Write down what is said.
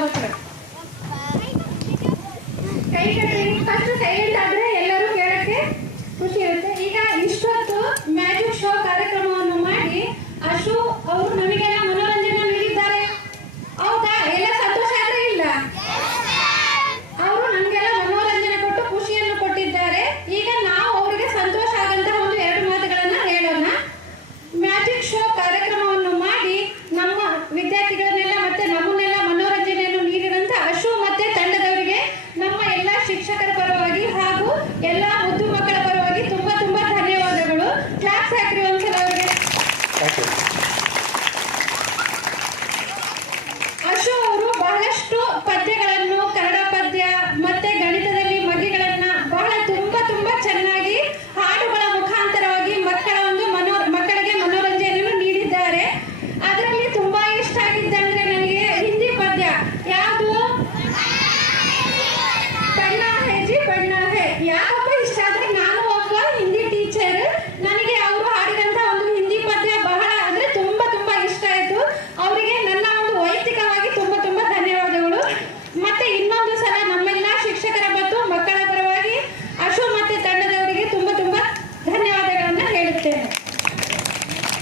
বছর ಅಶೋ ಅವರು ಬಹಳಷ್ಟು ಪದ್ಯಗಳನ್ನು